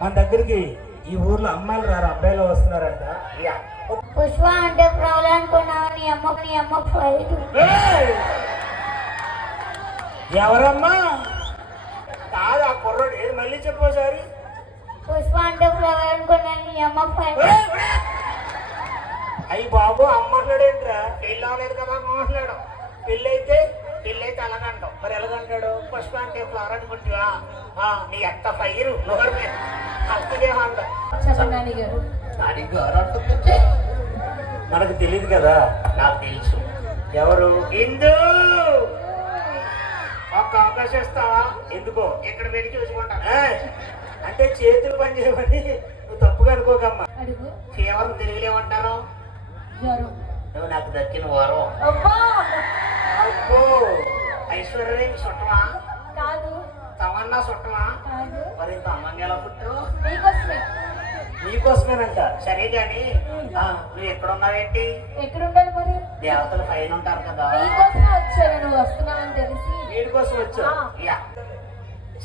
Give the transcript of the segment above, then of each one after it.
మన దగ్గరికి ఈ ఊర్లో అమ్మాయిలు రారు, అబ్బాయిలు వస్తున్నారంట. పుష్ప అంటే ప్రాబ్లం అనుకున్నావు. నీ అమ్మ ఫైట్. ఎవరమ్మా? కాదు ఆ కుర్రోడు. ఏది మళ్ళీ చెప్పోసారి. పుష్ప అంటే ఫ్లవర్ అనుకున్నాను. నీ అమ్మ ఫైట్. అయ్యి బాబు అమ్మట్లాడేంట్రా? పెళ్ళి అవ్వలేదు కదా మాట్లాడు. పెళ్ళి అయితే అలాగంటావు. మరి ఎలాగంటాడు? పుష్ప అంటే ఫ్లవర్ అనుకుంటువా? నీ అత్త ఫైరు నోరు మీద అత్తగే అంట. మనకు తెలియదు కదా. నాకు తెలుసు. ఎవరు? ఇందు. ఒక్క అవకాశం ఇస్తావా? ఎందుకో ఇక్కడ పెట్టి చూసుకుంటా. అంటే చేతులు పని చేయమని నువ్వు తప్పుగా అనుకోకమ్మా. ఫీవర్ తెలియలేమంటారు. నువ్వు నాకు దక్కిన వరం. అబ్బో ఐశ్వర్యం చుట్టమా? కాదు. తమన్నా చుట్టమా? కాదు. మరి ఇంత అందంగా ఎలా పుట్టు? నీకోసమేనంట. సరే గాని నువ్వు ఎక్కడ ఉన్నావేంటి? ఎక్కడ ఉండాలి మరి? దేవతలు పైన ఉంటారు కదా. నీకోసమే వచ్చాను. నువ్వు వస్తున్నావని తెలిసి వీడి కోసం వచ్చావు.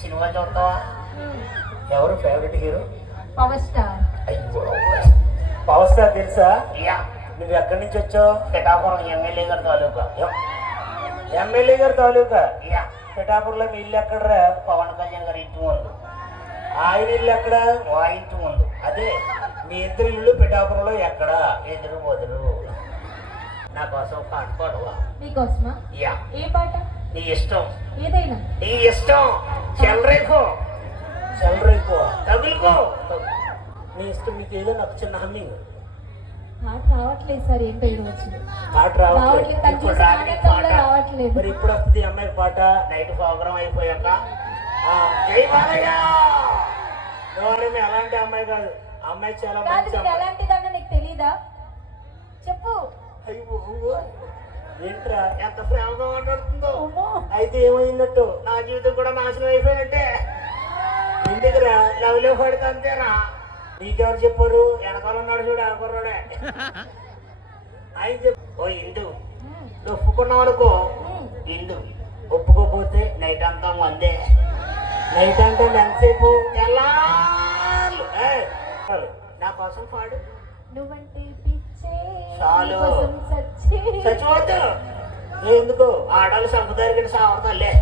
సినిమా చూస్తావా? ఎవరు favourite hero? Power star. Power star తెలుసా? నువ్వు ఎక్కడి నుంచి వచ్చావు? పిఠాపురం ఎమ్మెల్యే గారి తాలూకా. ఎమ్మెల్యే గారి తాలూకా. పిఠాపురంలో మీ ఇల్లు ఎక్కడరా? పవన్ కళ్యాణ్ గారి ఇంటి ముందు. ఆయన ఇల్లు ఎక్కడ? మా ఇంటి ముందు. అదే మీ ఇద్దరు ఇల్లు పిఠాపురంలో ఎక్కడ? ఎదురు వదురు. నా కోసం పాట పాడవా? నీకోసమా? ఏ పాట? నీ ఇష్టం. ఏదైనా నీ ఇష్టం. చెలరేకో తగులుకో. నీ ఇష్టం. మీకు ఏదో నాకు చిన్న హమ్మింగ్. పాట రావట్లేదు సార్. ఏంటో వచ్చింది. పాట రావట్లేదు. మరి ఇప్పుడు వస్తుంది అమ్మాయి పాట. నైట్ ప్రోగ్రామ్ అయిపోయాక జై బాలయ్య. ఎలాంటి అమ్మాయి కాదు. అమ్మాయి చాలా మంచి. ఎలాంటిదన్నా నీకు తెలీదా? చెప్పు. ఏంట్రా ఎంత ప్రేమగా మాట్లాడుతుందో. అయితే ఏమైందట్టు? నా జీవితం కూడా నాశనం అయిపోయినట్టే. ఎందుకురా లవ్లో పడితే అంతేనా? నీకెవరు చెప్పారు? వెనకాల ఉన్నాడు చూడు అనుకున్నాడే. ఆయన చెప్పు. ఓ ఇందు, నువ్వు ఒప్పుకున్నావు అనుకో. ఇందు ఒప్పుకోపోతే నైట్ అంతా మందే. నైట్ అంటే ఎంతసేపు? ఎల్లాళ్ళు. నా కోసం పాడు. నువ్వంటే పిచ్చే చాలు. చచ్చిపోద్దు. ఎందుకు? ఆడవాళ్ళు సంపదరిగిన సావతాలే.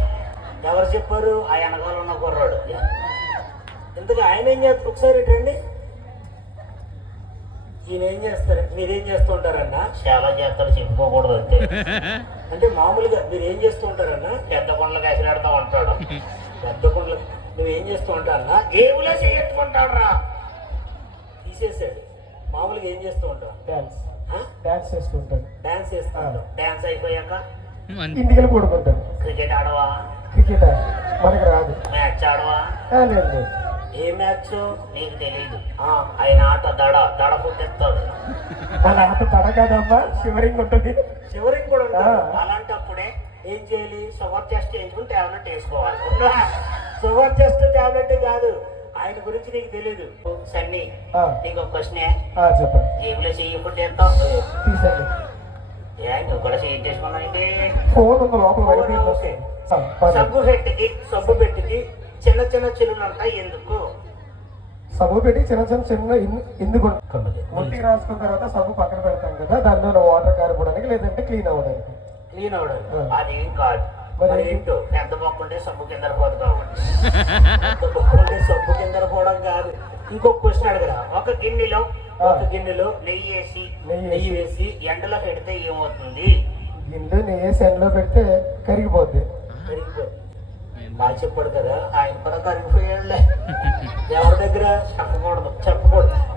ఎవరు చెప్పారు? ఆ వెనకాల ఉన్న కుర్రాడు. ఎందుకు ఆయన ఏం చేస్తారు? ఒకసారి రండి. ఈయన ఏం చేస్తారు? మీరేం చేస్తూ ఉంటారన్నా? చాలా చేస్తారు. చెప్పుకోకూడదు అంతే. అంటే మామూలుగా మీరు ఏం చేస్తూ ఉంటారన్నా? పెద్ద కొండలు కాసిలాడుతూ ఉంటాడు. పెద్ద కొండలు. నువ్వేం చేస్తూ ఉంటారన్నా? జేబులో చేయెత్తుకుంటాడు రా. తీసేసాడు. మామూలుగా ఏం చేస్తూ ఉంటావు? డాన్స్ చేస్తూ ఉంటాడు. డాన్స్ చేస్తాడు. డాన్స్ అయిపోయాక ఇంటికి వెళ్ళి పడుకుంటాడు. క్రికెట్ ఆడవా? క్రికెట్ మనకి రాదు. మ్యాచ్ ఆడవా? లేదు. ఏ మ్యాచ్ నీకు తెలీదు. ఆయన ఆట దడ పుట్టెత్తాడు. మన ఆట దడ కాదమ్మా, షివరింగ్ ఉంటుంది. షివరింగ్ కూడా ఉంటుంది. అలాంటప్పుడే ఏం చేయాలి? షుగర్ టెస్ట్ చేయించుకుని టాబ్లెట్ వేసుకోవాలి. షుగర్ టెస్ట్ టాబ్లెట్ కాదు. ఆయన గురించి నీకు తెలీదు. సన్నీ, నీకు ఒక క్వశ్చన్. చెప్పండి. జేబులో చెయ్యకుండా ఎంత? నువ్వు కూడా చేయించేసుకున్నానండి. సబ్బు పెట్టికి చిన్న చిన్న చెరువులు ఉంటాయి. ఎందుకు సబ్బు పెట్టి చిన్న ఎందుకు? ఒంటికి రాసుకున్న తర్వాత సబ్బు పక్కన పెడతాం కదా, దానిలో వాటర్ కారిపోవడానికి లేదంటే క్లీన్ అవ్వడానికి. అదేం కాదు. మరి ఏంటో పెద్ద మొక్కుంటే సబ్బు కింద పోదు కాబట్టి. సబ్బు కింద పోవడం కాదు. ఇంకొక క్వశ్చన్ అడగరా? ఒక గిన్నెలో నెయ్యి వేసి ఎండలో పెడితే ఏమవుతుంది? గిన్నె నెయ్యి వేసి ఎండలో పెడితే కరిగిపోద్ది. బాగా చెప్పాడు కదా. ఆయన కూడా కరిగిపోయాడులే. ఎవరి దగ్గర చెప్పకూడదు.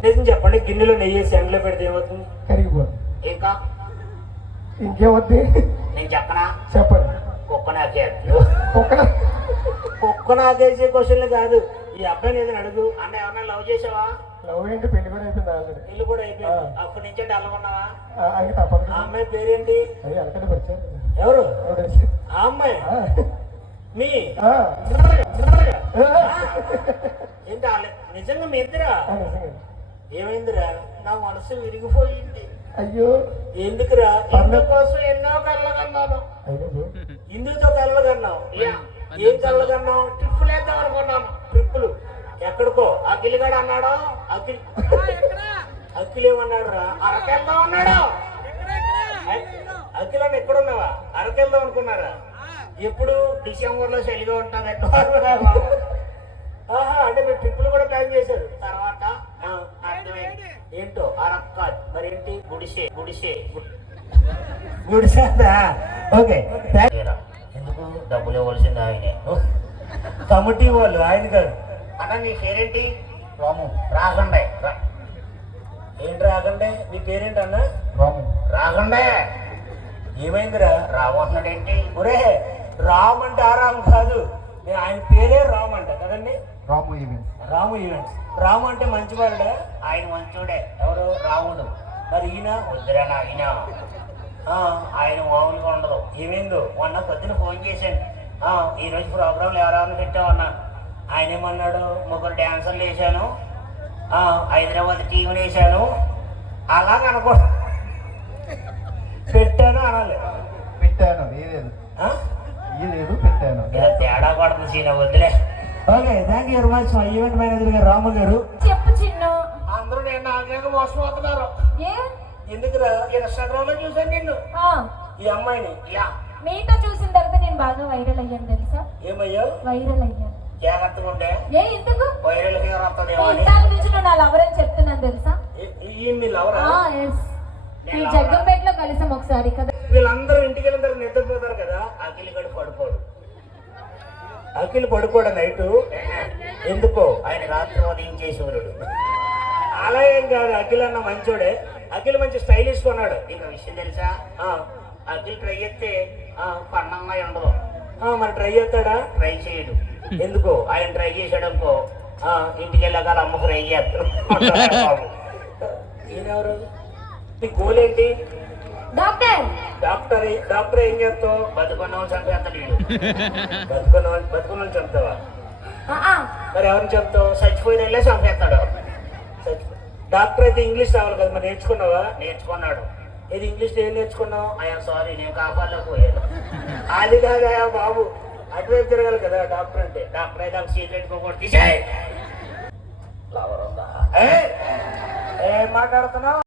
నిజం చెప్పండి. గిన్నెలో నెయ్యి వేసి ఎండలో పెడితే ఏమవుతుంది? కరిగిపోద్ది. ఇంకేమవుద్ది? నేను చెప్పనా? చెప్పండి. కుక్క నాకేసే క్వశ్చన్లు కాదు. ఈ అబ్బాయిని ఏదైనా అడుగు. అన్న ఎవరన్నా లవ్ చేసావా? లవ్ ఏంటి? పెళ్లి కూడా అయిపోయింది. పెళ్లి కూడా అయిపోయింది. అప్పటి నుంచి అంటే అల్లకున్నావా? ఆ అమ్మాయి పేరేంటి? ఎవరు? ఆ అమ్మాయి మీ ఏంటి? నిజంగా మీ ఇద్దరా? ఏమైందిరా? నా మనసు విరిగిపోయింది. అయ్యో ఎందుకురా? ఇందు కోసం ఎన్నో కళ్ళ కన్నాను. ఇందుతో కళ్ళ కన్నావు. ఏం కళ్ళ కన్నావు? ట్రిప్పులు వేద్దాం అనుకున్నాను. ట్రిప్పులు ఎక్కడికో అఖిల్ గడు అన్నాడు. అఖిల్ ఏమన్నాడు రా? అరకెళ్దాం అన్నాడు. అఖిల్ అని ఎక్కడున్నావా? అరకెళ్దాం అనుకున్నారా? ఎప్పుడు డిసెంబర్ లో చలిగా ఉంటుంది. ఆహా, అంటే మీరు ట్రిప్పులు కూడా ప్లాన్ చేశారు. తర్వాత అర్థమైంది. ఏంటో అరక్క మరేంటి? గుడిసే. ఓకే, ఎందుకు డబ్బులు ఇవ్వాల్సింది ఆయనే. కమిటీ వాళ్ళు, ఆయన కాదు. అన్న నీ పేరేంటి? రాము. రాగండే. ఏంటి రాగండే? నీ పేరేంటి అన్న? రాము. రాగండే ఏమైందిరా? రాము అంటున్నాడేంటి? ఒరే, రామ్ అంటే ఆరామ్ కాదు, ఆయన పేరే రామ్ అంట కదండి. రాము ఈవెంట్స్. రాము అంటే మంచివాడే. ఆయన మంచోడే. ఎవరు? రాముడు. మరి ఈయన? వద్దురానా ఈయన. ఆయన మామూలుగా ఉండదు. ఏమైందో? మొన్న పొద్దున ఫోన్ చేశాను. ఈరోజు ప్రోగ్రాంలు ఎవరెవరిని పెట్టామన్నా. ఆయన ఏమన్నాడు? 3 డాన్సర్లు వేసాను, హైదరాబాద్ టీంని వేసాను. అలాగ అనుకో, పెట్టాను అనాలి. పెట్టాను పెట్టాను. తేడా పడుతుంది సీన, వద్దులే. Okay, thank you very much మా ఈవెంట్ మేనేజర్ గారు రాము గారు. చెప్పు చిన్ను. అందరూ నేను నాకేదో మోసం అవుతున్నారు. ఏ ఎందుకురా? ఇన్స్టాగ్రామ్ లో చూసాను నిన్ను, ఈ అమ్మాయిని. మీతో చూసిన తర్వాత నేను బాగా వైరల్ అయ్యాను తెలుసా? ఏమయ్యో? వైరల్ అయ్యాను. జాగ్రత్తగా ఉంటే. ఏ ఎందుకు? వైరల్ ఫీవర్ వస్తుందేమో అని. ఇందాక నుంచి నువ్వు నా లవర్ అని చెప్తున్నాను తెలుసా? మీ లవరా? ఈ జగ్గంపేటలో కలిసాం ఒకసారి కదా. వీళ్ళందరూ ఇంటికి వెళ్ళిన నిద్రపోతారు కదా. అఖిల్ గడు పడుకోడు. అఖిల్ పడుకోడు నైటు. ఎందుకో? ఆయన రాత్రి ఉదయించే సూర్యుడు. అలా ఏం కాదు, అఖిల్ అన్న మంచోడే. అఖిల్ మంచి స్టైలిష్ కొన్నాడు. ఇంకా విషయం తెలుసా? అఖిల్ ట్రై చేస్తే పన్నంగా ఉండదు. మరి ట్రై చేస్తాడా? ట్రై చేయడు. ఎందుకో? ఆయన ట్రై చేసాడు అనుకో, ఇంటికి వెళ్ళాక అమ్మ ఫ్రై చేస్తాడు. ఈయనెవరు? నీ గోల్ ఏంటి? డాక్టర్ ఏం చేస్తావు? బతుకున్న వాళ్ళు చంపేస్తాడు. బతుకున్న వాళ్ళు చంపుతావా? మరి ఎవరిని చంపుతావు? చచ్చిపోయిన వెళ్ళే చంపేస్తాడు. డాక్టర్ అయితే ఇంగ్లీష్ రావాలి కదా, మరి నేర్చుకున్నావా? నేర్చుకున్నాడు. ఏది ఇంగ్లీష్ ఏం నేర్చుకున్నావు? అయ్యా సారీ, నేను కాపాడలో పోయాను. అది కాదా బాబు, అటువైపు తిరగాలి కదా డాక్టర్ అంటే. డాక్టర్ అయితే సీక్రెట్ కూడా తీసేయ్. ఏం మాట్లాడుతున్నావు?